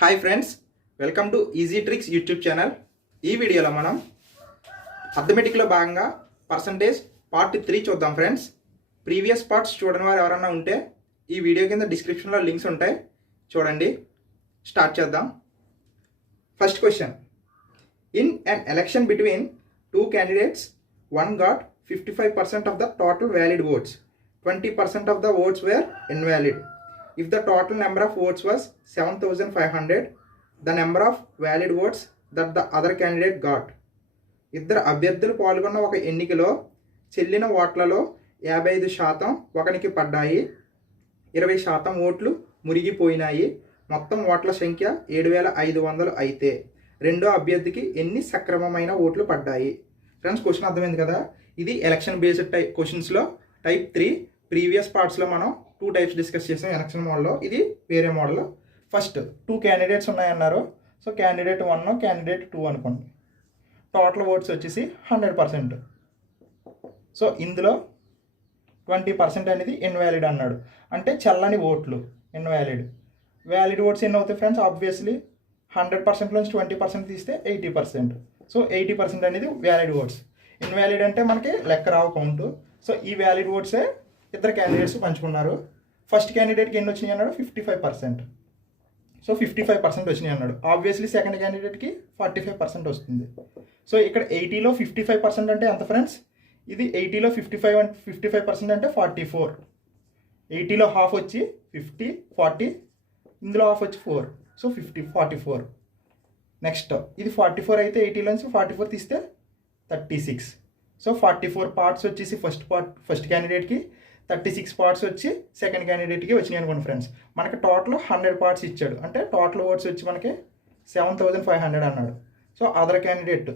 Hi friends, welcome to easy tricks YouTube channel. ఈ వీడియోలో మనం అథమెటిక్లో భాగంగా పర్సంటేజ్ పార్ట్ 3 చూద్దాం ఫ్రెండ్స్. ప్రీవియస్ పార్ట్స్ చూడని వారు ఎవరన్నా ఉంటే ఈ వీడియో కింద డిస్క్రిప్షన్లో లింక్స్ ఉంటాయి, చూడండి. స్టార్ట్ చేద్దాం. First question. In an election between two candidates, one got 55% of the total valid votes, 20% of the votes were invalid. If the total number of votes was 7,500, the number of valid votes that the other candidate got. ఇద్దరు అభ్యర్థులు పాల్గొన్న ఒక ఎన్నికలో చెల్లిన ఓట్లలో 55% ఒకనికి పడ్డాయి, 20% ఓట్లు మురిగిపోయినాయి. మొత్తం ఓట్ల సంఖ్య 7,500 అయితే రెండో అభ్యర్థికి ఎన్ని సక్రమమైన ఓట్లు పడ్డాయి? ఫ్రెండ్స్, క్వశ్చన్ అర్థమైంది కదా. ఇది ఎలక్షన్ బేస్డ్ క్వశ్చన్స్లో టైప్ 3. ప్రీవియస్ పార్ట్స్లో మనం 2 టైప్స్ డిస్కస్ చేసాం ఎలక్షన్ మోడల్లో. ఇది వేరే మోడల్. ఫస్ట్ 2 క్యాండిడేట్స్ ఉన్నాయన్నారు. సో క్యాండిడేట్ 1 క్యాండిడేట్ 2 అనుకోండి. టోటల్ ఓట్స్ వచ్చేసి 100%. సో ఇందులో 20% అనేది ఇన్వాలిడ్ అన్నాడు, అంటే చెల్లని ఓట్లు ఇన్వాలిడ్. వ్యాలిడ్ ఓట్స్ ఎన్ని అవుతాయి ఫ్రెండ్స్? ఆబ్వియస్లీ 100% నుంచి 20% తీస్తే 80%. సో 80% అనేది వ్యాలిడ్ ఓట్స్. ఇన్వాలిడ్ అంటే మనకి లెక్క రావు కౌంటు. సో ఈ వ్యాలిడ్ ఓట్సే ఇద్దరు క్యాండిడేట్స్ పంచుకున్నారు. ఫస్ట్ క్యాండిడేట్కి ఎన్ని వచ్చినాయి అన్నాడు? 55%. సో 55% వచ్చినాయి అన్నాడు. ఆబ్వియస్లీ సెకండ్ క్యాండిడేట్కి 45% వస్తుంది. సో ఇక్కడ 80లో 55% అంటే ఎంత ఫ్రెండ్స్? ఇది 80లో 55% అంటే 44. 80లో హాఫ్ వచ్చి 50, 40, ఇందులో హాఫ్ వచ్చి 4. సో 44. నెక్స్ట్ ఇది 44 అయితే 80లోంచి 44 తీస్తే 36. సో 44 పార్ట్స్ వచ్చేసి ఫస్ట్ క్యాండిడేట్కి, 36 పార్ట్స్ వచ్చి సెకండ్ క్యాండిడేట్కి వచ్చినాయి అనుకోండి ఫ్రెండ్స్. మనకి టోటల్ 100 పార్ట్స్ ఇచ్చాడు, అంటే టోటల్ ఓట్స్ వచ్చి మనకి 7,500 అన్నాడు. సో అదర్ క్యాండిడేట్,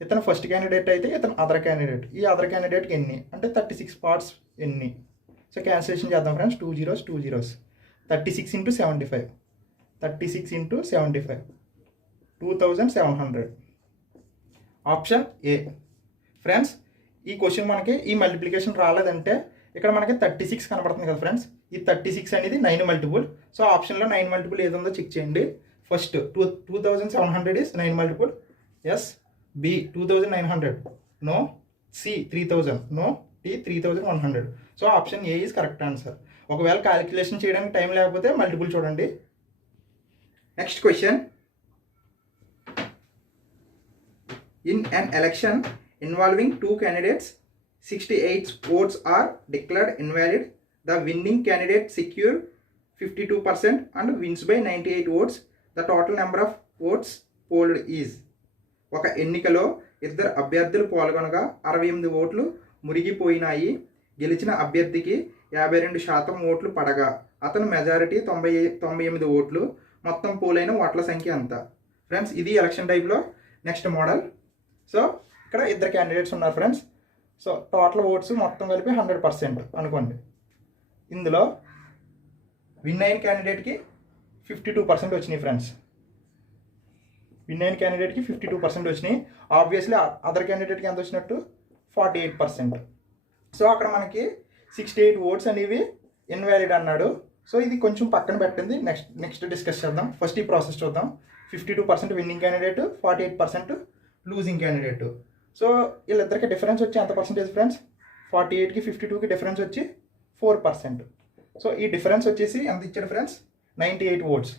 ఇతను ఫస్ట్ క్యాండిడేట్ అయితే ఇతను అదర్ క్యాండిడేట్. ఈ అదర్ క్యాండిడేట్కి ఎన్ని అంటే 36 పార్ట్స్ ఎన్ని? సో క్యాన్సిలేషన్ చేద్దాం friends. 2 zeros 2 zeros. 36 into 75. 36 into 75. 2,700. Option A. Friends, ఈ క్వశ్చన్ మనకి ఈ మల్టిప్లికేషన్ రాలేదంటే ఇక్కడ మనకి 36 కనబడుతుంది కదా ఫ్రెండ్స్. ఈ 36 అనేది 9 మల్టిపుల్. సో ఆప్షన్లో 9 మల్టిపుల్ ఏదో చెక్ చేయండి. First 2,700 is 9 multiple. Yes. B 2,900. No. C 3,000. No. D 3,100. So option A is correct answer. ఒకవేళ క్యాలిక్యులేషన్ చేయడానికి టైం లేకపోతే మల్టిపుల్ చూడండి. Next question. In an election involving 2 candidates, 68 votes are declared invalid. The winning candidate secure 52% and wins by 98 votes. The total number of votes polled is. ఒక ఎన్నికలో ఇద్దరు అభ్యర్థులు పాల్గొనగా 68 ఓట్లు మురిగిపోయినాయి. గెలిచిన అభ్యర్థికి 52% ఓట్లు పడగా అతను మెజారిటీ 98 ఓట్లు. మొత్తం పోలైన ఓట్ల సంఖ్య ఎంత? ఫ్రెండ్స్, ఇది ఎలక్షన్ టైప్లో నెక్స్ట్ మోడల్. సో ఇక్కడ ఇద్దరు క్యాండిడేట్స్ ఉన్నారు ఫ్రెండ్స్. సో టోటల్ ఓట్స్ మొత్తం కలిపి 100% అనుకోండి. ఇందులో విన్ అయిన క్యాండిడేట్కి 52% వచ్చినాయి ఫ్రెండ్స్. విన్ అయిన క్యాండిడేట్కి 52% వచ్చినాయి. ఆబ్వియస్లీ అదర్ క్యాండిడేట్కి ఎంత వచ్చినట్టు? 48%. సో అక్కడ మనకి 68 ఓట్స్ అనేవి ఇన్వాలిడ్ అన్నాడు. సో ఇది కొంచెం పక్కన పెట్టింది. నెక్స్ట్ డిస్కస్ చేద్దాం. ఫస్ట్ ఈ ప్రాసెస్ చూద్దాం. 52% winning candidate, 48% losing candidate. So వీళ్ళిద్దరికి డిఫరెన్స్ వచ్చి ఎంత పర్సెంటేజ్ ఫ్రెండ్స్? 48కి 52కి డిఫరెన్స్ వచ్చి 4%. సో ఈ డిఫరెన్స్ వచ్చేసి ఎంత ఇచ్చాడు ఫ్రెండ్స్? 98 ఓట్స్.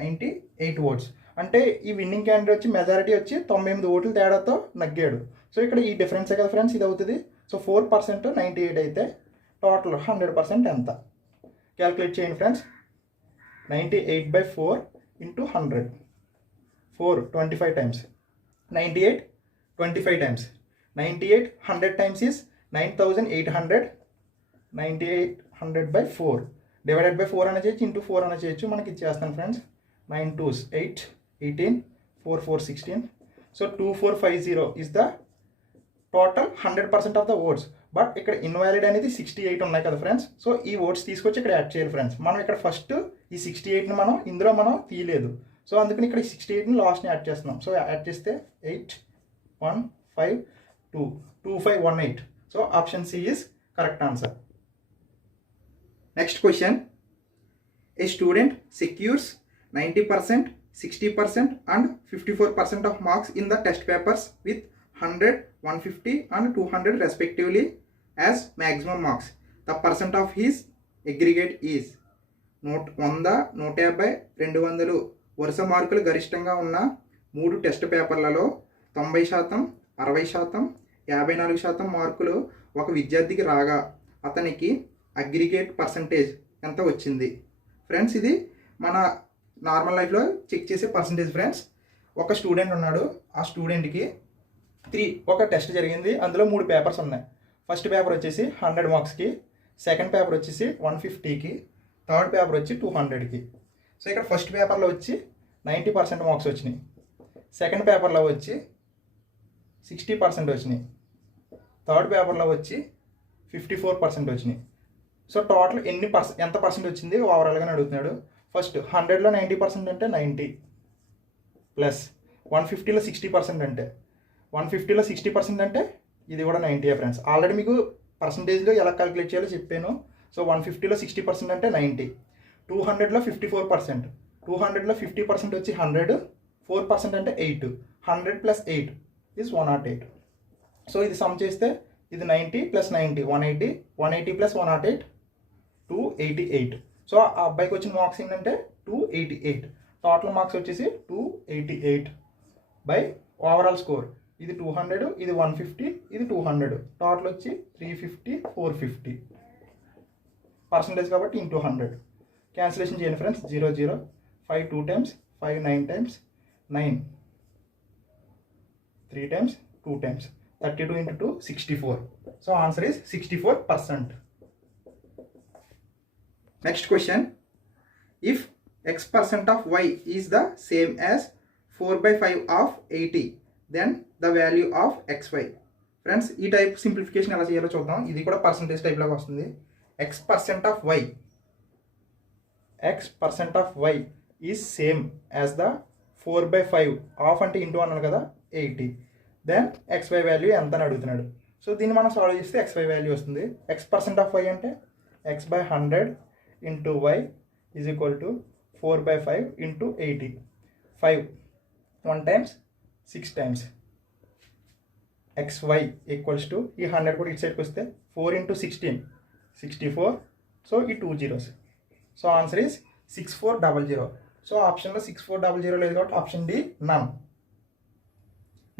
98 ఓట్స్ అంటే ఈ విన్నింగ్ క్యాండిడేట్ వచ్చి మెజారిటీ వచ్చి 98 ఓట్ల తేడాతో నగ్గాడు. సో ఇక్కడ ఈ డిఫరెన్సే కదా ఫ్రెండ్స్ ఇది అవుతుంది. సో 4% 98 అయితే టోటల్ 100% ఎంత? క్యాల్కులేట్ చేయండి friends. 98/4 into 100. 4 25 times. 98 25 times. 98 100 times is 9,800. 98 100/4 divided by 4 అని చేయొచ్చు, ఇంటూ 4 అని చేయొచ్చు. మనకి ఇచ్చేస్తాను friends. 9 2s 8, 18, 4 4 16. So 2450 is the total 100% of the votes. But ఇక్కడ ఇన్వాలిడ్ అనేది 68 ఉన్నాయి కదా ఫ్రెండ్స్. సో ఈ ఓట్స్ తీసుకొచ్చి ఇక్కడ యాడ్ చేయాలి ఫ్రెండ్స్. మనం ఇక్కడ ఫస్ట్ ఈ 68ని ఇందులో మనం తీయలేదు. సో అందుకని ఇక్కడ 68ని లాస్ట్ని యాడ్ చేస్తున్నాం. సో యాడ్ చేస్తే 8 1 5 2 2518. So option C is correct answer. Next question. A student secures 90%, 60% and 54% of marks in the test papers with 100, 150 and 200 respectively as maximum marks. The percent of his aggregate is 100, 150, 200 వరుస మార్కులు గరిష్టంగా ఉన్న 3 test పేపర్లలో 90%, 60%, 54% మార్కులు ఒక విద్యార్థికి రాగా అతనికి అగ్రిగేట్ పర్సంటేజ్ ఎంత వచ్చింది? ఫ్రెండ్స్, ఇది మన నార్మల్ లైఫ్లో చెక్ చేసే పర్సంటేజ్. ఫ్రెండ్స్, ఒక స్టూడెంట్ ఉన్నాడు. ఆ స్టూడెంట్కి ఒక టెస్ట్ జరిగింది. అందులో 3 పేపర్స్ ఉన్నాయి. ఫస్ట్ పేపర్ వచ్చేసి 100 మార్క్స్కి, సెకండ్ పేపర్ వచ్చేసి 150కి, థర్డ్ పేపర్ వచ్చి 200కి. సో ఇక్కడ ఫస్ట్ పేపర్లో వచ్చి 90% మార్క్స్ వచ్చినాయి, సెకండ్ పేపర్లో వచ్చి 60% వచ్చినాయి, థర్డ్ పేపర్లో వచ్చి 54% వచ్చినాయి. సో టోటల్ ఎంత పర్సెంట్ వచ్చింది ఓవరాల్గా అడుగుతున్నాడు. ఫస్ట్ 100లో 90% అంటే 90 ప్లస్ 150లో 60% అంటే 150లో 60% అంటే ఇది కూడా 90 ఫ్రెండ్స్. ఆల్రెడీ మీకు పర్సంటేజ్లో ఎలా క్యాలిక్యులేట్ చేయాలో చెప్పాను. సో 150లో 60% అంటే 90, 200లో 54%, 200లో 50% వచ్చి 100, 4% అంటే 8, 100 ప్లస్ 8 ఈజ్ 108. సో ఇది సమ్ చేస్తే ఇది 90 ప్లస్ 90 180, 180 ప్లస్ 108 288. సో ఆ అబ్బాయికి వచ్చిన మార్క్స్ ఏంటంటే 288. టోటల్ మార్క్స్ వచ్చేసి 288 బై ఓవరాల్ స్కోర్ ఇది 200, ఇది 150, ఇది 200, టోటల్ వచ్చి 350, 450 పర్సంటేజ్ కాబట్టి ఇంటూ 100. క్యాన్సిలేషన్ చేయండి friends. 0 0 5 2 times, 5 9 times, 9 3 times, 2 times, 32 into 2 64. So answer is 64%. Next question. If x% of y is the same as 4/5 of 80, then the value of xy. Friends, ఈ type simplification ఎలా చేయాలో చూద్దాం. ఇది కూడా percentage type లాగా వస్తుంది. x% of y is same as the 4/5 of అంటే into అన్నాను కదా 80. దెన్ xy వాల్యూ ఎంత అని అడుగుతున్నాడు. సో దీన్ని మనం సాల్వ్ చేస్తే xy వాల్యూ వస్తుంది. x% of y అంటే x/100 into y is equal to 4/5 into 80. 5 1 times 6 times xy equals to ఈ 100 కూడా ఇటు సైడ్కి వస్తే 4 into 16 64. సో ఈ 2 zeros. So answer is 6400. So ఆప్షన్లో 6400 లేదు కాబట్టి option D none.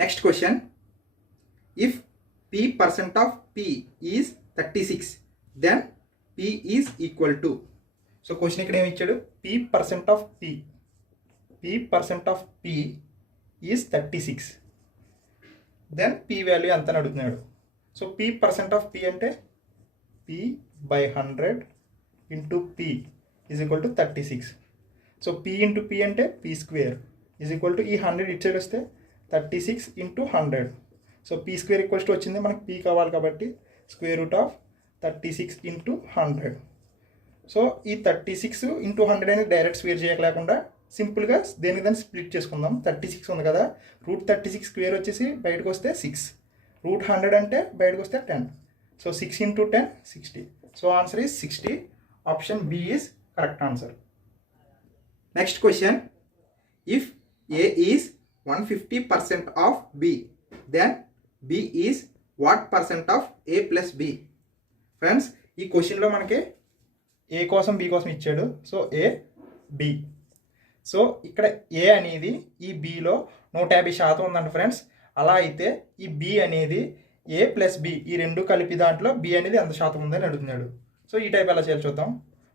Next question. If p% of p is 36, then p is equal to. So question ఇక్కడ ఏమి ఇచ్చాడు? p% of p is 36. Then p value ఎంత అని అడుగుతున్నాడు. సో p% of p అంటే p/100 into p is equal to 36. So p into p అంటే p² is equal to ఈ 100 ఇటు సైడ్ వస్తే 36 into 100. So p² equals to వచ్చింది. మనకు p కావాలి కాబట్టి √36 into 100. సో ఈ 36 into 100 అనేది డైరెక్ట్ స్క్వేర్ చేయలేకుండా సింపుల్గా దేనికి దాన్ని స్ప్లిట్ చేసుకుందాం. 36 ఉంది కదా, √36 స్క్వేర్ వచ్చేసి బయటకు వస్తే 6, √100 అంటే బయటకు వస్తే 10. So 6 into 10 60. So answer is 60. Option B is correct answer. Next question. If A is 150% of B, then B is what percent of A plus B? Friends, ఈ క్వశ్చన్లో మనకి ఏ కోసం బి కోసం ఇచ్చాడు. So A B. సో ఇక్కడ ఏ అనేది ఈ below 150% ఉందండి ఫ్రెండ్స్. అలా అయితే ఈ బి అనేది ఏ ప్లస్ బి ఈ రెండు కలిపి దాంట్లో బి అనేది ఎంత శాతం ఉందని అడుగుతున్నాడు. సో ఈ టైప్ ఎలా చేయాలి చూద్దాం.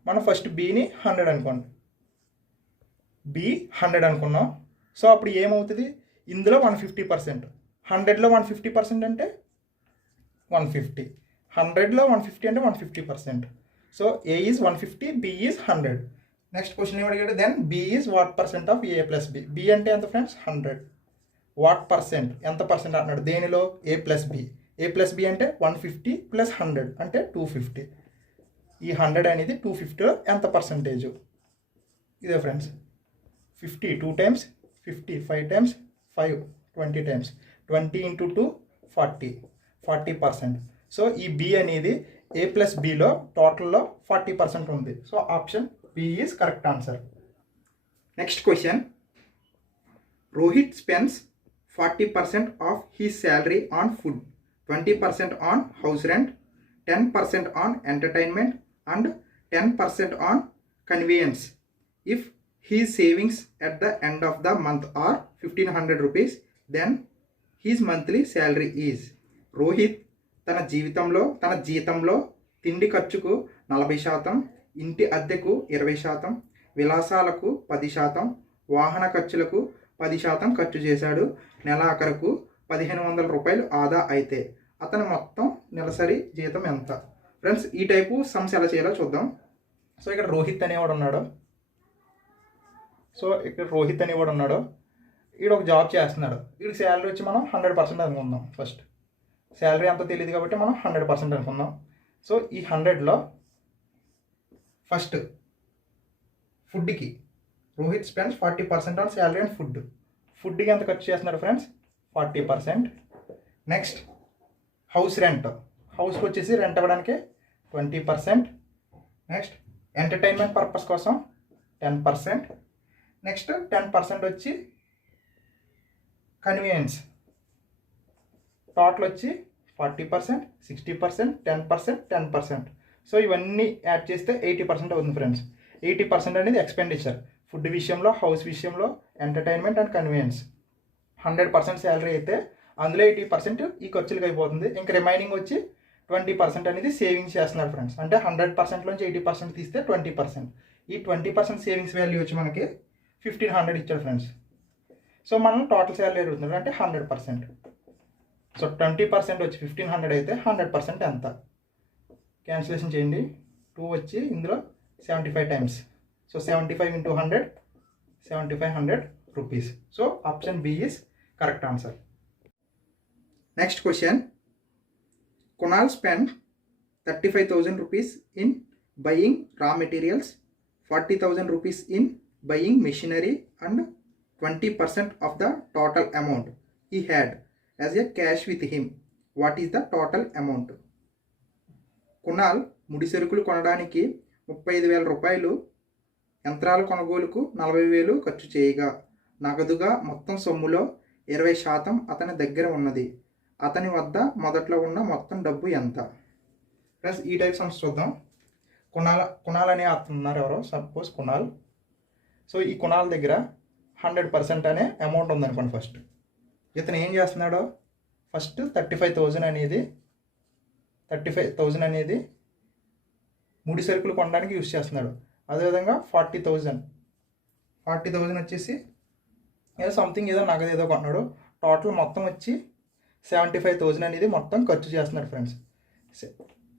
మనం ఫస్ట్ బిని 100 అనుకోండి. బి 100 అనుకున్నాం. సో అప్పుడు ఏమవుతుంది? ఇందులో 150%, 100లో 150% అంటే 150, 100లో 150 అంటే 150%. So A is 150, B is 100. Next question ఏమి అడిగాడు? Then B is what percent of A plus B. B అంటే ఎంత ఫ్రెండ్స్? 100. వాట్ పర్సెంట్ ఎంత పర్సెంట్ అంటున్నాడు దేనిలో? A plus B. A plus B అంటే 150 ప్లస్ 100 అంటే 250. ఈ 100 అనేది 250లో ఎంత పర్సెంటేజ్? ఇదే friends. 50 2 times, 50 5 times, 5 20 times, 20 into 2 40%. So ఈ బి అనేది ఏ ప్లస్ బిలో టోటల్లో 40% ఉంది. So option B is correct answer. Next question. Rohit spends 40% of his salary on food, 20% on house rent, 10% on entertainment, and 10% on convenience. If his savings at the end of the month are 1500 rupees, then his monthly salary is. Rohit తన జీతంలో తిండి ఖర్చుకు 40%, ఇంటి అద్దెకు 20%, విలాసాలకు 10%, వాహన ఖర్చులకు 10% ఖర్చు చేశాడు. నెలాఖరుకు 1500 రూపాయలు ఆదా అయితే అతని మొత్తం నెలసరి జీతం ఎంత? ఫ్రెండ్స్, ఈ టైపు సమ్స్ ఎలా చేయాలో చూద్దాం. సో ఇక్కడ రోహిత్ అనేవాడు ఉన్నాడు. వీడు ఒక జాబ్ చేస్తున్నాడు. వీడికి శాలరీ వచ్చి మనం 100% అనుకుందాం. ఫస్ట్ శాలరీ అంత తెలియదు కాబట్టి మనం 100% అనుకుందాం. సో ఈ 100లో ఫస్ట్ ఫుడ్కి Rohit spends 40% on salary and ఫుడ్కి ఎంత ఖర్చు చేస్తున్నాడు ఫ్రెండ్స్? 40%. నెక్స్ట్ హౌస్ హౌస్కి వచ్చేసి రెంట్ ఇవ్వడానికి 20%. నెక్స్ట్ ఎంటర్టైన్మెంట్ పర్పస్ కోసం 10%. నెక్స్ట్ 10% వచ్చి కన్వీనియన్స్. టోటల్ వచ్చి 40%, 60%, 10%. సో ఇవన్నీ యాడ్ చేస్తే 80% అవుతుంది ఫ్రెండ్స్. 80% అనేది ఎక్స్పెండిచర్. ఫుడ్ విషయంలో, హౌస్ విషయంలో, ఎంటర్టైన్మెంట్ అండ్ కన్వీనియన్స్. 100% శాలరీ అయితే అందులో 80% ఈ ఖర్చులకు అయిపోతుంది. ఇంకా రిమైనింగ్ వచ్చి 20% అనేది సేవింగ్స్ చేస్తున్నారు ఫ్రెండ్స్. అంటే 100%లోంచి 80% తీస్తే 20%. ఈ 20% సేవింగ్స్ వాల్యూ వచ్చి మనకి 1500 ఇచ్చాడు ఫ్రెండ్స్. సో మనం టోటల్ శాలరీ అడుగుతున్నాడు అంటే 100%. సో 20% వచ్చి 1500 అయితే 100% ఎంత? క్యాన్సిలేషన్ చేయండి. 2 వచ్చి ఇందులో 75 times. So 75 into 100, 7500 rupees. So option B is correct answer. Next question. Kunal spent 35,000 rupees in buying raw materials, 40,000 rupees in buying machinery, and 20% of the total amount he had as a cash with him. What is the total amount? Kunal ముడి సరుకులు కొనడానికి 35,000 రూపాయలు, యంత్రాల కొనుగోలుకు 40,000 ఖర్చు చేయగా నగదుగా మొత్తం సొమ్ములో 20% అతని దగ్గర ఉన్నది. అతని వద్ద మొదట్లో ఉన్న మొత్తం డబ్బు ఎంత? ప్లస్ ఈ టైప్ సమ్స్ చూద్దాం. కునాల్ అనే అతను ఉన్నారు, ఎవరో సపోజ్ కునాల్. సో ఈ కునాల్ దగ్గర 100% అనే అమౌంట్ ఉందనుకోండి. ఫస్ట్ ఇతను ఏం చేస్తున్నాడో, ఫస్ట్ 35,000 అనేది ముడి సరుకులు కొనడానికి యూస్ చేస్తున్నాడు. అదేవిధంగా 40,000 వచ్చేసి ఏదో నగదు ఏదో కొన్నాడు. టోటల్ మొత్తం వచ్చి 75,000 అనేది మొత్తం ఖర్చు చేస్తున్నాడు ఫ్రెండ్స్.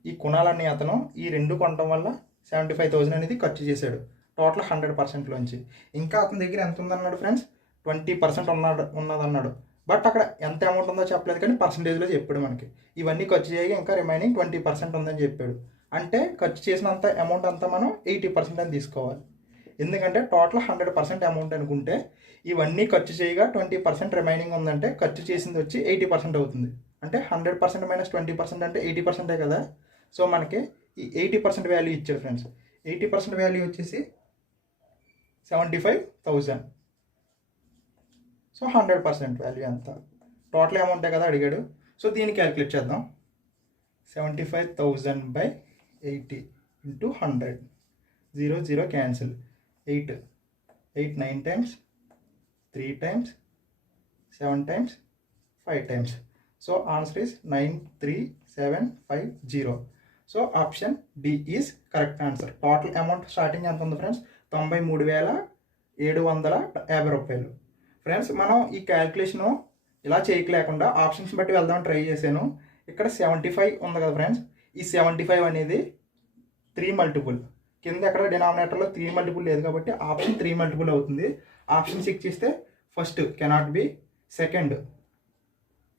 ఈ కొనాలని అతను ఈ రెండు కొనడం వల్ల 75,000 అనేది ఖర్చు చేశాడు టోటల్ 100%లోంచి. ఇంకా అతని దగ్గర ఎంత ఉందన్నాడు ఫ్రెండ్స్? 20% ఉన్నదన్నాడు. బట్ అక్కడ ఎంత అమౌంట్ ఉందో చెప్పలేదు, కానీ పర్సంటేజ్లో చెప్పాడు మనకి. ఇవన్నీ ఖర్చు చేయగా ఇంకా రిమైనింగ్ 20% ఉందని చెప్పాడు. అంటే ఖర్చు చేసినంత అమౌంట్ అంతా మనం 80% అని తీసుకోవాలి. ఎందుకంటే టోటల్ 100% అమౌంట్ అనుకుంటే ఇవన్నీ ఖర్చు చేయగా 20% రిమైనింగ్ ఉందంటే ఖర్చు చేసింది వచ్చి 80% అవుతుంది. అంటే 100% మైనస్ 20% అంటే 80% కదా. సో మనకి ఈ 80% వాల్యూ ఇచ్చారు ఫ్రెండ్స్. 80% వాల్యూ వచ్చేసి 75,000. సో 100% వాల్యూ ఎంత? టోటల్ అమౌంటే కదా అడిగాడు. సో దీన్ని క్యాలిక్యులేట్ చేద్దాం. 75,000/80 into 100. 0 cancel. 8 9 times, 3 times, 7 times, 5 times. So answer is 93750. So option D is correct answer. Total amount starting ఎంత ఉంది ఫ్రెండ్స్? 93,750 రూపాయలు. ఫ్రెండ్స్, మనం ఈ క్యాలిక్యులేషను ఇలా చేయలేకుండా ఆప్షన్స్ బట్టి వెళ్దామని ట్రై చేశాను. ఇక్కడ 75 ఉంది కదా ఫ్రెండ్స్. ఈ 75 అనేది 3 మల్టిపుల్. కింద ఎక్కడ డినామినేటర్లో 3 మల్టిపుల్ లేదు కాబట్టి ఆప్షన్ 3 మల్టిపుల్ అవుతుంది. ఆప్షన్ 6 ఇస్తే first cannot be, second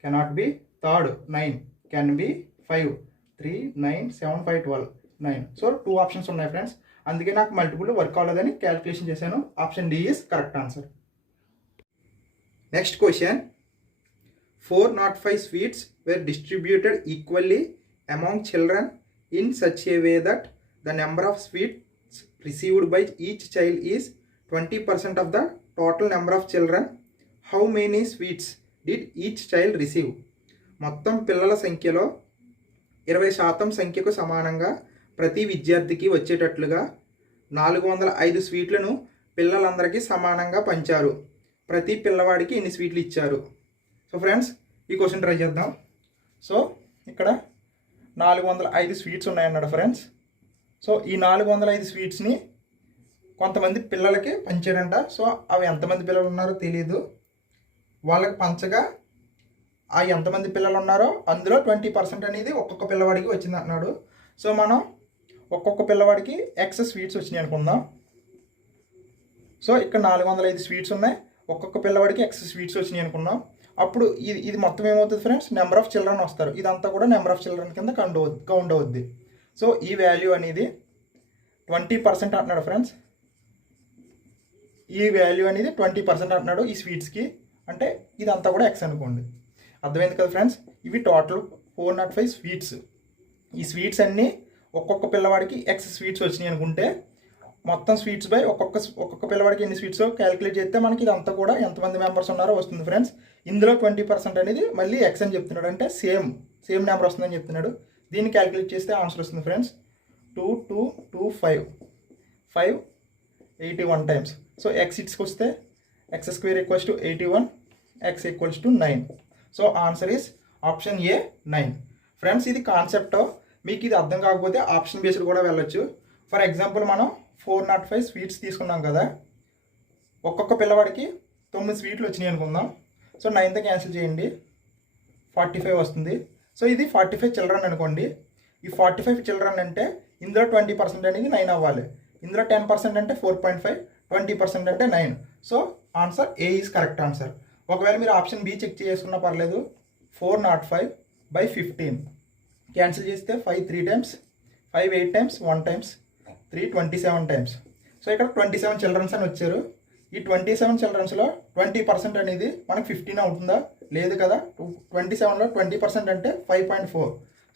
cannot be, third 9, can be 5, 3, 9, 7, 5, 12, 9. So 2 options ఉన్నాయి ఫ్రెండ్స్. అందుకే నాకు మల్టిపుల్ వర్క్ అవ్వలేదని క్యాలిక్యులేషన్ చేశాను. Option D is correct answer. Next question. 405 sweets were distributed equally among children in such a way that the number of sweets received by each child is 20% of the total number of children, how many sweets did each child receive? మొత్తం పిల్లల సంఖ్యలో 20% సంఖ్యకు సమానంగా ప్రతి విద్యార్థికి వచ్చేటట్లుగా 405 స్వీట్లను పిల్లలందరికీ సమానంగా పంచారు. ప్రతి పిల్లవాడికి ఎన్ని స్వీట్లు ఇచ్చారు? సో ఫ్రెండ్స్, ఈ క్వశ్చన్ ట్రై చేద్దాం. సో ఇక్కడ 405 స్వీట్స్ ఉన్నాయన్నాడు ఫ్రెండ్స్. సో ఈ 405 స్వీట్స్ని కొంతమంది పిల్లలకి పంచాడంట. సో అవి ఎంతమంది పిల్లలు ఉన్నారో తెలియదు. వాళ్ళకి పంచగా ఆ ఎంతమంది పిల్లలు ఉన్నారో అందులో 20% అనేది ఒక్కొక్క పిల్లవాడికి వచ్చింది అంటున్నాడు. సో మనం ఒక్కొక్క పిల్లవాడికి ఎక్స్ స్వీట్స్ వచ్చినాయి అనుకుందాం. సో ఇక్కడ 405 స్వీట్స్ ఉన్నాయి, ఒక్కొక్క పిల్లవాడికి ఎక్స్ స్వీట్స్ వచ్చినాయి అనుకున్నాం. అప్పుడు ఇది మొత్తం ఏమవుతుంది ఫ్రెండ్స్? నెంబర్ ఆఫ్ చిల్డ్రన్ వస్తారు. ఇదంతా కూడా నెంబర్ ఆఫ్ చిల్డ్రన్ కింద కౌంట్ అవుద్ది. సో ఈ వాల్యూ అనేది 20% అంటున్నాడు ఫ్రెండ్స్. ఈ వాల్యూ అనేది 20% అంటున్నాడు ఈ స్వీట్స్కి. అంటే ఇదంతా కూడా ఎక్స్ అనుకోండి. అర్థమైంది కదా ఫ్రెండ్స్? ఇవి టోటల్ 405 స్వీట్స్. ఈ స్వీట్స్ అన్నీ ఒక్కొక్క పిల్లవాడికి ఎక్స్ స్వీట్స్ వచ్చినాయి అనుకుంటే మొత్తం స్వీట్స్ బై ఒక్కొక్క పిల్లవాడికి ఎన్ని స్వీట్స్ క్యాలిక్యులేట్ చేస్తే మనకి ఇదంతా కూడా ఎంతమంది మెంబర్స్ ఉన్నారో వస్తుంది ఫ్రెండ్స్. ఇందులో 20% అనేది మళ్ళీ ఎక్స్ అని చెప్తున్నాడు, అంటే సేమ్ నెంబర్ వస్తుందని చెప్తున్నాడు. దీన్ని క్యాలిక్యులేట్ చేస్తే ఆన్సర్ వస్తుంది ఫ్రెండ్స్. 2 2 2 5 5 81 టైమ్స్. సో ఎక్స్ ఇట్స్కి వస్తే X square equals to 81, X equals to 9. So answer is option A 9. Friends, ఇది కాన్సెప్ట్. మీకు ఇది అర్థం కాకపోతే ఆప్షన్ బేస్డ్ కూడా వెళ్ళొచ్చు. ఫర్ ఎగ్జాంపుల్ మనం 405 స్వీట్స్ తీసుకున్నాం కదా, ఒక్కొక్క పిల్లవాడికి 9 స్వీట్లు వచ్చినాయి అనుకుందాం. సో 9తో క్యాన్సిల్ చేయండి, 45 వస్తుంది. సో ఇది 45 చిల్డ్రన్ అనుకోండి. ఈ 45 చిల్డ్రన్ అంటే ఇందులో 20% అనేది 9 అవ్వాలి. ఇందులో 10% అంటే 4.5, 20% అంటే 9. So answer A is correct answer. ఒకవేళ మీరు ఆప్షన్ బి చెక్ చేసుకున్నా పర్లేదు. 405/15 క్యాన్సిల్ చేస్తే 5 3 times, 5 8 times, 1 times, 3 27 times. So ఇక్కడ 27 చిల్డ్రన్స్ అని వచ్చారు. ఈ 27 చిల్డ్రన్స్లో 20% అనేది మనకు 15 అవుతుందా? లేదు కదా. 27లో 20% అంటే 5.4.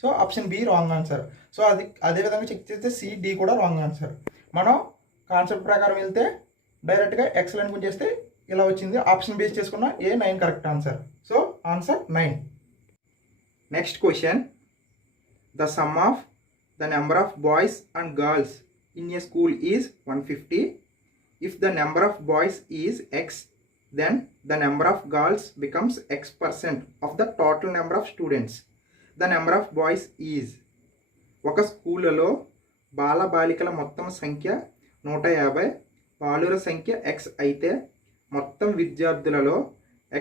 So option be wrong answer. So అదేవిధంగా చెక్ చేస్తే సి డి కూడా రాంగ్ ఆన్సర్. మనం కాన్సెప్ట్ ప్రకారం వెళ్తే డైరెక్ట్గా ఎక్సలెంట్ గుంచేస్తే ఇలా వచ్చింది. ఆప్షన్ బేస్ చేసుకున్న ఏ 9 correct answer. So answer 9. Next question. The sum of the number of boys and girls in a school is 150. If the number of boys is x, then the number of girls becomes x% of the total number of students. The number of boys is. ఒక స్కూల్లో బాలబాలికల మొత్తం సంఖ్య 150, బాలుర సంఖ్య x అయితే మొత్తం విద్యార్థులలో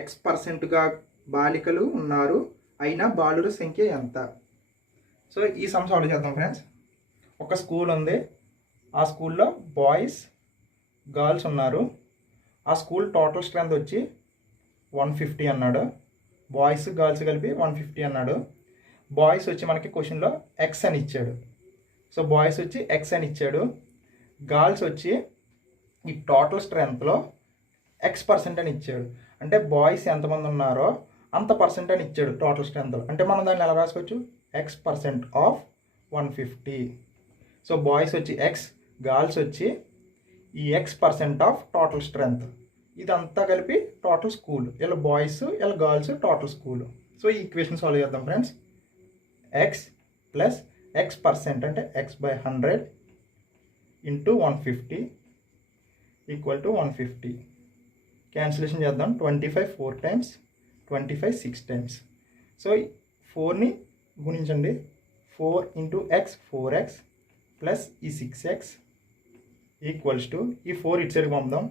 x%గా బాలికలు ఉన్నారు, అయినా బాలుర సంఖ్య ఎంత? సో ఈ సమ్ సాల్వ్ చేద్దాం ఫ్రెండ్స్. ఒక స్కూల్ ఉంది, ఆ స్కూల్లో బాయ్స్ గర్ల్స్ ఉన్నారు. ఆ స్కూల్ టోటల్ స్ట్రెంత్ వచ్చి 150 అన్నాడు. బాయ్స్ గర్ల్స్ కలిపి 150 అన్నాడు. బాయ్స్ వచ్చి మనకి క్వశ్చన్లో ఎక్స్ అని ఇచ్చాడు. సో బాయ్స్ వచ్చి ఎక్స్ అని ఇచ్చాడు. గర్ల్స్ వచ్చి ఈ టోటల్ స్ట్రెంత్లో x% అని ఇచ్చాడు. అంటే బాయ్స్ ఎంతమంది ఉన్నారో అంత పర్సెంట్ అని ఇచ్చాడు టోటల్ స్ట్రెంత్లో. అంటే మనం దాన్ని ఎలా రాసుకోవచ్చు? x% of 150. సో బాయ్స్ వచ్చి ఎక్స్, గర్ల్స్ వచ్చి ఈ x% ఆఫ్ టోటల్ స్ట్రెంత్. ఇదంతా కలిపి టోటల్ స్కూల్. ఇలా బాయ్స్, ఇలా గర్ల్స్, టోటల్ స్కూల్. సో ఈ ఈక్వేషన్ సాల్వ్ చేద్దాం ఫ్రెండ్స్. x ప్లస్ x% అంటే x/100 into 150 equal to 150. Cancellation చేద్దాం. 25 4 టైమ్స్, 25 6 టైమ్స్. సో 4ని గుణించండి. 4 ఇంటూ x 4x ప్లస్ ఈ 6x ఈక్వల్స్ టు ఈ 4 ఇటు సైడ్కి పంపుదాం.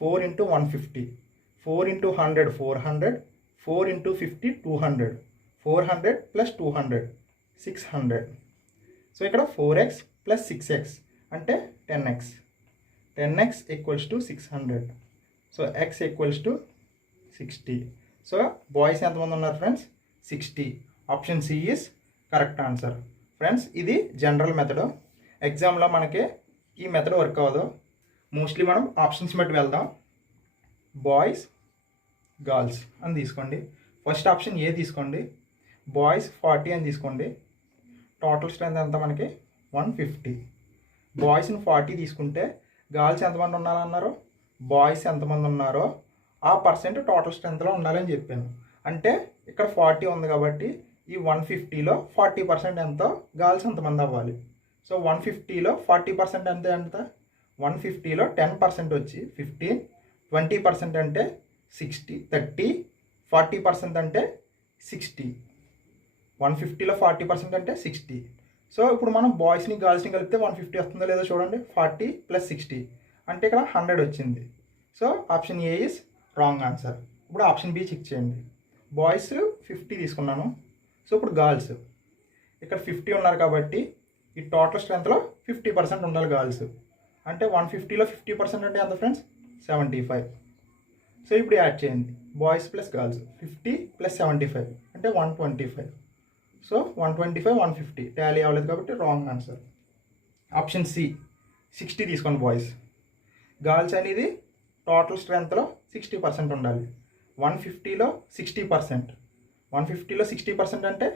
4 into 150, 4 into 100 400, 4 into 50 200, 400 plus 200 600. So ఇక్కడ 4x ప్లస్ 6x అంటే 10x. 10x equals to 600. So x equals to 60. So boys ఎంతమంది ఉన్నారు friends? 60. Option C is correct answer. Friends, ఇది జనరల్ మెథడ్. ఎగ్జామ్లో మనకి ఈ మెథడ్ వర్క్ అవ్వదు. మోస్ట్లీ మనం ఆప్షన్స్ బట్టి వెళ్దాం. బాయ్స్ గర్ల్స్ అని తీసుకోండి. ఫస్ట్ ఆప్షన్ ఏ తీసుకోండి. బాయ్స్ 40 అని తీసుకోండి. టోటల్ స్ట్రెంత్ ఎంత మనకి 150. బాయ్స్ని 40 తీసుకుంటే గర్ల్స్ ఎంతమంది ఉన్నారన్నారు? బాయ్స్ ఎంతమంది ఉన్నారో ఆ పర్సెంట్ టోటల్ స్ట్రెంత్లో ఉండాలని చెప్పాను. అంటే ఇక్కడ 40 ఉంది కాబట్టి ఈ 150లో 40% ఎంతో గర్ల్స్ ఎంతమంది అవ్వాలి. సో 150లో 40% అంటే ఎంత? 150లో 10% వచ్చి 15, 20% అంటే 60, 30, 40% అంటే 60. 150లో 40% అంటే 60. సో ఇప్పుడు మనం బాయ్స్ని గర్ల్స్ని కలిపితే 150 వస్తుందో లేదో చూడండి. 40 + 60 అంటే ఇక్కడ 100 వచ్చింది. So option A is wrong answer. ఇప్పుడు ఆప్షన్ బి చెక్ చేయండి. బాయ్స్ 50 తీసుకున్నాను. సో ఇప్పుడు గర్ల్స్ ఇక్కడ 50 ఉన్నారు కాబట్టి ఈ టోటల్ స్ట్రెంత్లో 50% ఉండాలి గర్ల్స్. అంటే 150లో 50% అంటే ఎంత ఫ్రెండ్స్? 75. సో ఇప్పుడు యాడ్ చేయండి బాయ్స్ ప్లస్ గర్ల్స్. 50 + 75 అంటే 125. సో 125, 150 టాలీ అవ్వలేదు కాబట్టి రాంగ్ ఆన్సర్. ఆప్షన్ సి 60 తీసుకోండి బాయ్స్. గర్ల్స్ అనేది టోటల్ స్ట్రెంత్లో 60% ఉండాలి. 150లో 60%. 150లో 60% అంటే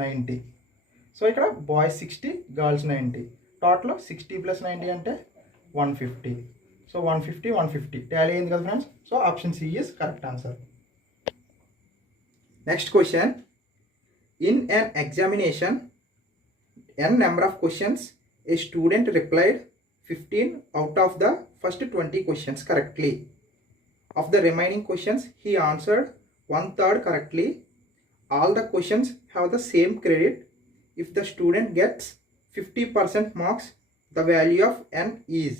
90. సో ఇక్కడ బాయ్స్ 60, గర్ల్స్ 90. టోటల్ 60 + 90 అంటే 150. సో 150, 150 టాలీ అయింది కదా friends. So option C is correct answer. Next question. In an examination, n number of questions, a student replied 15 out of the first 20 questions correctly. Of the remaining questions, he answered 1/3 correctly. All the questions have the same credit. If the student gets 50% marks, the value of n is.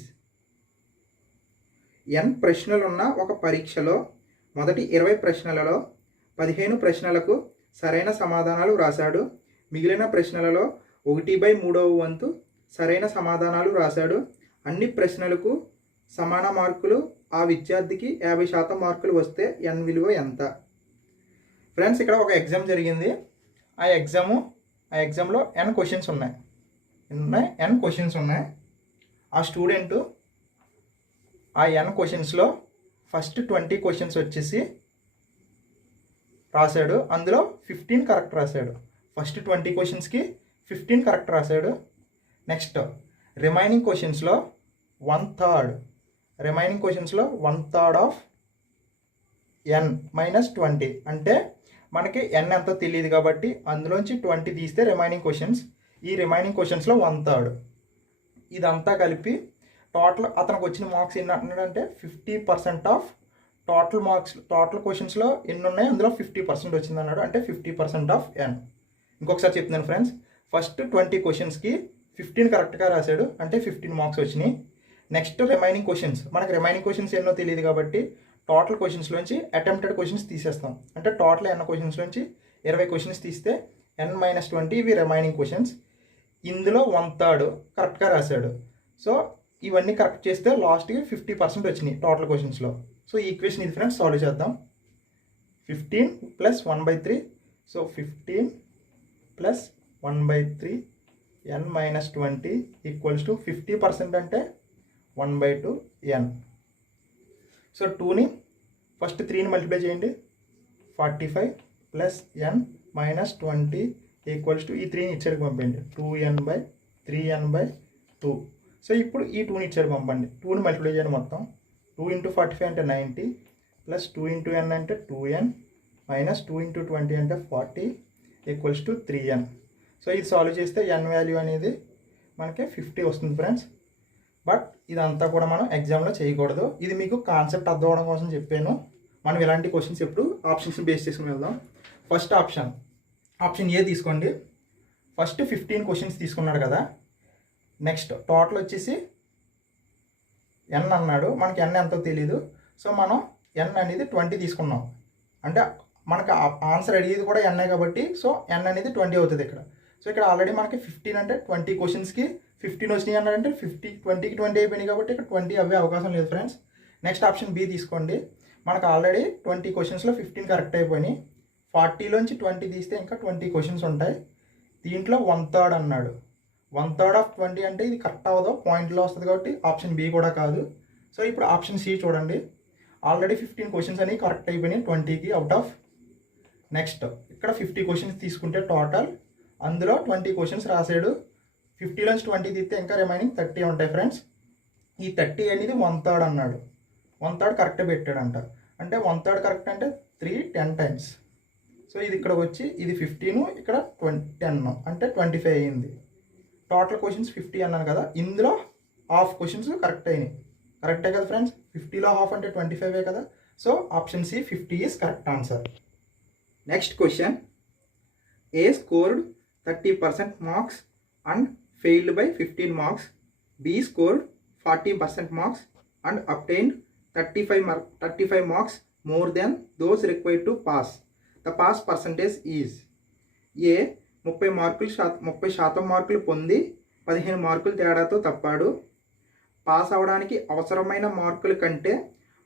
n ప్రశ్నలు ఉన్న ఒక పరీక్షలో మొదటి 20 ప్రశ్నలలో 15 ప్రశ్నలకు సరైన సమాధానాలు రాశాడు. మిగిలిన ప్రశ్నలలో 1/3వ వంతు సరైన సమాధానాలు రాశాడు. అన్ని ప్రశ్నలకు సమాన మార్కులు. ఆ విద్యార్థికి 50% మార్కులు వస్తే n విలువ ఎంత? ఫ్రెండ్స్ ఇక్కడ ఒక ఎగ్జామ్ జరిగింది. ఆ ఎగ్జామ్లో n క్వశ్చన్స్ ఉన్నాయి. ఆ స్టూడెంట్ ఆ n క్వశ్చన్స్లో ఫస్ట్ 20 క్వశ్చన్స్ వచ్చేసి రాశాడు. అందులో 15 కరెక్ట్ రాశాడు. ఫస్ట్ 20 క్వశ్చన్స్కి 15 కరెక్ట్ రాశాడు. నెక్స్ట్ రిమైనింగ్ క్వశ్చన్స్లో 1/3 ఆఫ్ n - 20 అంటే మనకి n ఎంతో తెలియదు కాబట్టి అందులోంచి 20 తీస్తే రిమైనింగ్ క్వశ్చన్స్. ఈ రిమైనింగ్ క్వశ్చన్స్లో 1/3 ఇదంతా కలిపి టోటల్ అతనికి వచ్చిన మార్క్స్ ఎన్ని అంటున్నాడంటే 50% ఆఫ్ టోటల్ మార్క్స్. టోటల్ క్వశ్చన్స్లో ఎన్ని ఉన్నాయి అందులో 50% వచ్చింది అన్నాడు. అంటే 50% ఆఫ్ n. ఇంకొకసారి చెప్తున్నాను ఫ్రెండ్స్. ఫస్ట్ 20 క్వశ్చన్స్కి 15 కరెక్ట్గా రాశాడు. అంటే 15 మార్క్స్ వచ్చినాయి. Next remaining questions. మనకి రిమైనింగ్ క్వశ్చన్స్ ఎన్నో తెలియదు కాబట్టి టోటల్ క్వశ్చన్స్లోంచి అటెంప్టెడ్ క్వశ్చన్స్ తీసేస్తాం. అంటే టోటల్ n క్వశ్చన్స్లోంచి 20 క్వశ్చన్స్ తీస్తే n - 20 ఇవి రిమైనింగ్ క్వశ్చన్స్. ఇందులో 1/3 కరెక్ట్గా రాశాడు. సో ఇవన్నీ కరెక్ట్ చేస్తే లాస్ట్కి 50% వచ్చినాయి టోటల్ క్వశ్చన్స్లో. సో ఈ ఈక్వేషన్ ఇది ఫ్రెండ్స్ సాల్వ్ చేద్దాం. 15 + 1/3. సో 15 + 1/3 n - 20 = 50% అంటే 1/2 n. సో 2ని ఫస్ట్ 3ని మల్టిప్లై చేయండి. 45 + n - 20 = ఈ 3ని ఇచ్చాడు పంపండి. 2n/3n/2. సో ఇప్పుడు ఈ 2ని ఇచ్చాడు పంపండి. 2ని మల్టిప్లై చేయండి మొత్తం. 2 × 45 అంటే 90 + 2 × n అంటే 2n - 2 × 20 అంటే 40 = 3n. సో ఇది సాల్వ్ చేస్తే n వాల్యూ అనేది మనకి 50 వస్తుంది ఫ్రెండ్స్. బట్ ఇదంతా కూడా మనం ఎగ్జామ్లో చేయకూడదు. ఇది మీకు కాన్సెప్ట్ అర్థం అవడం కోసం చెప్పాను. మనం ఇలాంటి క్వశ్చన్స్ ఎప్పుడు ఆప్షన్స్ బేస్ చేసుకుని వెళ్దాం. ఫస్ట్ ఆప్షన్ ఏ తీసుకోండి. ఫస్ట్ 15 క్వశ్చన్స్ తీసుకున్నాడు కదా. నెక్స్ట్ టోటల్ వచ్చేసి n అన్నాడు. మనకి n ఎంతో తెలీదు. సో మనం n అనేది 20 తీసుకున్నాం. అంటే మనకు ఆన్సర్ అడిగేది కూడా n కాబట్టి సో n అనేది 20 అవుతుంది ఇక్కడ. సో ఇక్కడ ఆల్రెడీ మనకి 15 అంటే 20 క్వశ్చన్స్కి 15 వచ్చినాయి అన్నాడంటే 20కి 20 అయిపోయినాయి కాబట్టి ఇక్కడ 20 అవ్వే అవకాశం లేదు ఫ్రెండ్స్. నెక్స్ట్ ఆప్షన్ బి తీసుకోండి. మనకు ఆల్రెడీ 20 క్వశ్చన్స్లో 15 కరెక్ట్ అయిపోయినాయి. 40లోంచి 20 తీస్తే ఇంకా 20 క్వశ్చన్స్ ఉంటాయి. దీంట్లో 1/3 అన్నాడు. 1/3 ఆఫ్ 20 అంటే ఇది కరెక్ట్ అవ్వదు, పాయింట్లో వస్తుంది కాబట్టి ఆప్షన్ బి కూడా కాదు. సో ఇప్పుడు ఆప్షన్ సి చూడండి. ఆల్రెడీ 15 క్వశ్చన్స్ అనేవి కరెక్ట్ అయిపోయినాయి 20కి అవుట్ ఆఫ్. నెక్స్ట్ ఇక్కడ 50 క్వశ్చన్స్ తీసుకుంటే టోటల్ అందులో 20 క్వశ్చన్స్ రాశాడు. 50లోంచి 20 తీస్తే ఇంకా రిమైనింగ్ 30 ఉంటాయి ఫ్రెండ్స్. ఈ 30 అనేది 1/3 అన్నాడు. 1/3 కరెక్ట్ పెట్టాడంట. అంటే 1/3 కరెక్ట్ అంటే 3 10 టైమ్స్. సో ఇది ఇక్కడ వచ్చి ఇది 15, ఇక్కడ 10 అంటే 25 అయ్యింది. టోటల్ క్వశ్చన్స్ 50 అన్నాను కదా, ఇందులో హాఫ్ క్వశ్చన్స్ కరెక్ట్ అయినాయి. కరెక్టే కదా ఫ్రెండ్స్, 50లో హాఫ్ అంటే 25 కదా. So option C 50 is correct answer. Next question, A scored 30% marks and failed by 15 marks. B scored 40% marks and obtained 35 marks more than those required to pass. The pass percentage is A 30% మార్కులు పొంది 15 మార్కులు తేడాతో తప్పాడు. Pass అవడానికి అవసరమైన మార్కుల కంటే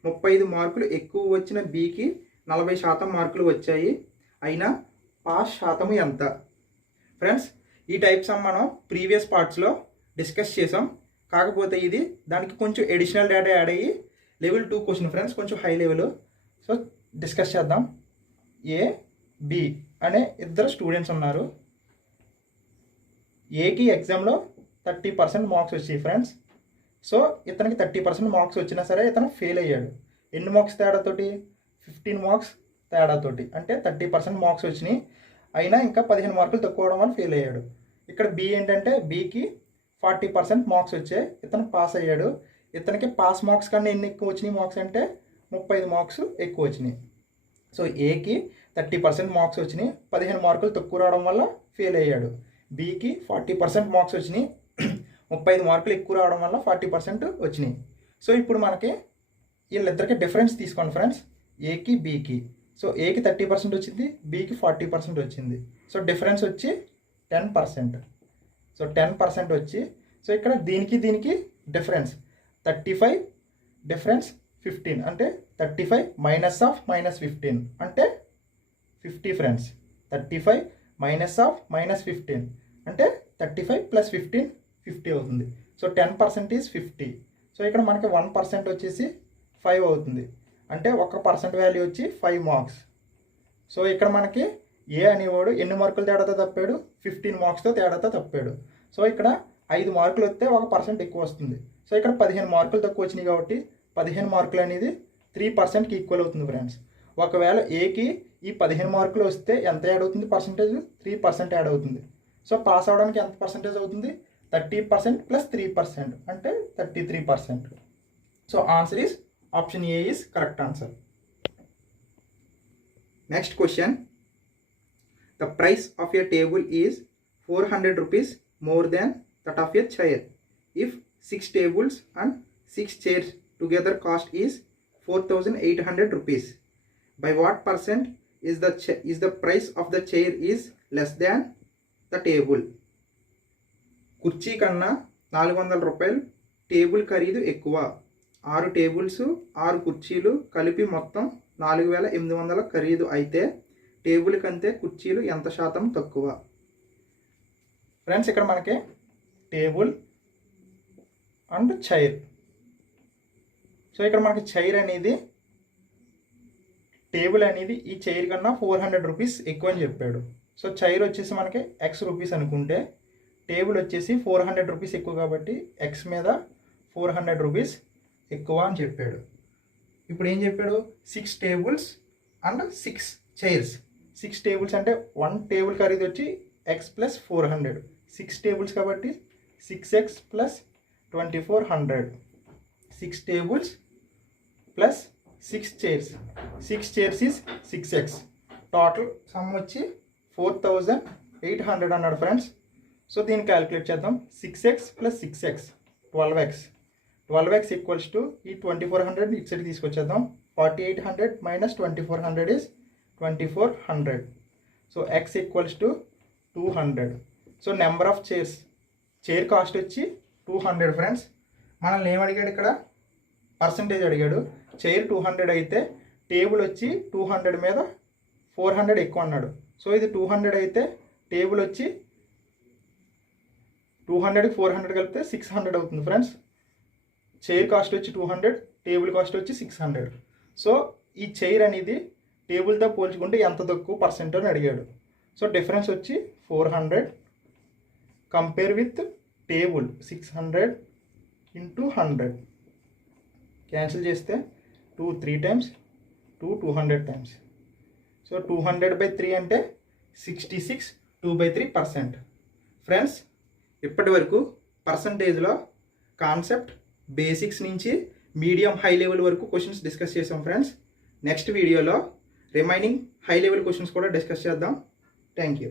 35 మార్కులు ఎక్కువ వచ్చిన బికి 40% మార్కులు వచ్చాయి. అయినా పాస్ శాతము ఎంత? ఫ్రెండ్స్, ఈ టైప్స్ మనం ప్రీవియస్ పార్ట్స్లో డిస్కస్ చేసాం. కాకపోతే ఇది దానికి కొంచెం ఎడిషనల్ డేటా యాడ్ అయ్యి లెవెల్ 2 క్వశ్చన్ ఫ్రెండ్స్, కొంచెం హై లెవెల్. సో డిస్కస్ చేద్దాం. ఏ బి అనే ఇద్దరు స్టూడెంట్స్ ఉన్నారు. ఏకి ఎగ్జామ్లో 30% మార్క్స్ వచ్చాయి ఫ్రెండ్స్. సో ఇతనికి 30% మార్క్స్ వచ్చినా సరే ఇతను ఫెయిల్ అయ్యాడు. ఎన్ని మార్క్స్ తేడాతోటి? 15 మార్క్స్ తేడాతోటి. అంటే 30% మార్క్స్ వచ్చినాయి, అయినా ఇంకా 15 మార్కులు తక్కువ అవడం వల్ల ఫెయిల్ అయ్యాడు. ఇక్కడ బి ఏంటంటే బికి 40% మార్క్స్ వచ్చాయి, ఇతను పాస్ అయ్యాడు. ఇతనికి పాస్ మార్క్స్ కన్నా ఎన్ని ఎక్కువ వచ్చినాయి మార్క్స్ అంటే 35 మార్క్స్ ఎక్కువ వచ్చినాయి. సో ఏకి 30% మార్క్స్ వచ్చినాయి, 15 మార్కులు తక్కువ రావడం వల్ల ఫెయిల్ అయ్యాడు. బికి 40% మార్క్స్ వచ్చినాయి, 35 మార్కులు ఎక్కువ రావడం వల్ల 40% వచ్చినాయి. సో ఇప్పుడు మనకి వీళ్ళిద్దరికి డిఫరెన్స్ తీసుకోండి ఫ్రెండ్స్, ఏకి బికి. సో ఏకి 30% వచ్చింది, బికి 40% వచ్చింది. సో డిఫరెన్స్ వచ్చి 10%. సో 10% వచ్చి, సో ఇక్కడ దీనికి డిఫరెన్స్ 35 డిఫరెన్స్ 15 అంటే 35 మైనస్ ఆఫ్ -15 అంటే 50 ఫ్రెండ్స్. 35 మైనస్ ఆఫ్ -15 అంటే 35 + 15 50 అవుతుంది. So 10% is 50. సో ఇక్కడ మనకి 1% వచ్చేసి 5 అవుతుంది. అంటే 1% వాల్యూ వచ్చి 5 మార్క్స్. సో ఇక్కడ మనకి ఏ అనేవాడు ఎన్ని మార్కులు తేడాతో తప్పాడు? 15 మార్క్స్తో తేడాతో తప్పాడు. సో ఇక్కడ 5 మార్కులు వస్తే 1% ఎక్కువ వస్తుంది. సో ఇక్కడ 15 మార్కులు తక్కువ వచ్చినాయి కాబట్టి 15 మార్కులు అనేది 3%కి ఈక్వల్ అవుతుంది ఫ్రెండ్స్. ఒకవేళ ఏకి ఈ 15 మార్కులు వస్తే ఎంత యాడ్ అవుతుంది పర్సంటేజ్? 3% యాడ్ అవుతుంది. సో పాస్ అవడానికి ఎంత పర్సంటేజ్ అవుతుంది? 30% + 3% అంటే 33%. So answer is option A is correct answer. Next question, the price of a table is 400 rupees more than that of a chair. If 6 tables and 6 chairs together cost is 4,800 rupees, by what percent is the price of the chair is less than the table? కుర్చీ కన్నా 400 రూపాయలు table ఖరీదు ఎక్కువ. 6 tables 6 కుర్చీలు కలిపి మొత్తం 4,800 ఖరీదు అయితే టేబుల్ కంటే కుర్చీలు ఎంత శాతం తక్కువ? ఫ్రెండ్స్, ఇక్కడ మనకి టేబుల్ అండ్ చైర్. సో ఇక్కడ మనకి చైర్ అనేది, టేబుల్ అనేది ఈ చైర్ కన్నా 400 రూపీస్ ఎక్కువ అని చెప్పాడు. సో చైర్ వచ్చేసి మనకి X రూపీస్ అనుకుంటే, టేబుల్ వచ్చేసి 400 రూపీస్ ఎక్కువ కాబట్టి X మీద 400 రూపీస్ ఎక్కువ అని చెప్పాడు. ఇప్పుడు ఏం చెప్పాడు? 6 టేబుల్స్ అండ్ 6 చైర్స్. 6 టేబుల్స్ అంటే 1 టేబుల్ ఖరీదు వచ్చి X + 400. 6 టేబుల్స్ కాబట్టి 6X + 2400. 6 tables plus 6 chairs. 6 chairs is 6X. Total some వచ్చి 4,800 అన్నాడు ఫ్రెండ్స్. సో దీన్ని క్యాలిక్యులేట్ చేద్దాం. 6X + 6X 12X. 12X equals to ఈ 2400 ఇటు సైడ్ తీసుకొచ్చేద్దాం. 4800 - 2400 is 2400. So X equals to 200. So number of chairs, chair cost వచ్చి 200 friends. మనల్ని ఏం అడిగాడు ఇక్కడ? పర్సంటేజ్ అడిగాడు. చైర్ 200 అయితే టేబుల్ వచ్చి 200 మీద 400 ఎక్కువ అన్నాడు. సో ఇది 200 అయితే టేబుల్ వచ్చి 200కి 400 కలిపితే 600 అవుతుంది ఫ్రెండ్స్. చైర్ కాస్ట్ వచ్చి 200, టేబుల్ కాస్ట్ వచ్చి 600. సో ఈ చైర్ అనేది టేబుల్తో పోల్చుకుంటే ఎంత తక్కువ పర్సెంట్ అని అడిగాడు. సో డిఫరెన్స్ వచ్చి 400 కంపేర్ విత్ టేబుల్ 600 × 100 క్యాన్సిల్ చేస్తే 2 3 టైమ్స్ 2 200 టైమ్స్. సో 200/3 అంటే 66 2/3%. ఫ్రెండ్స్, ఇప్పటి వరకు పర్సంటేజ్లో కాన్సెప్ట్ బేసిక్స్ నుంచి మీడియం హై లెవెల్ వరకు క్వశ్చన్స్ డిస్కస్ చేసాం ఫ్రెండ్స్. నెక్స్ట్ వీడియోలో రిమైనింగ్ హై లెవెల్ క్వశ్చన్స్ కూడా డిస్కస్ చేద్దాం. Thank you.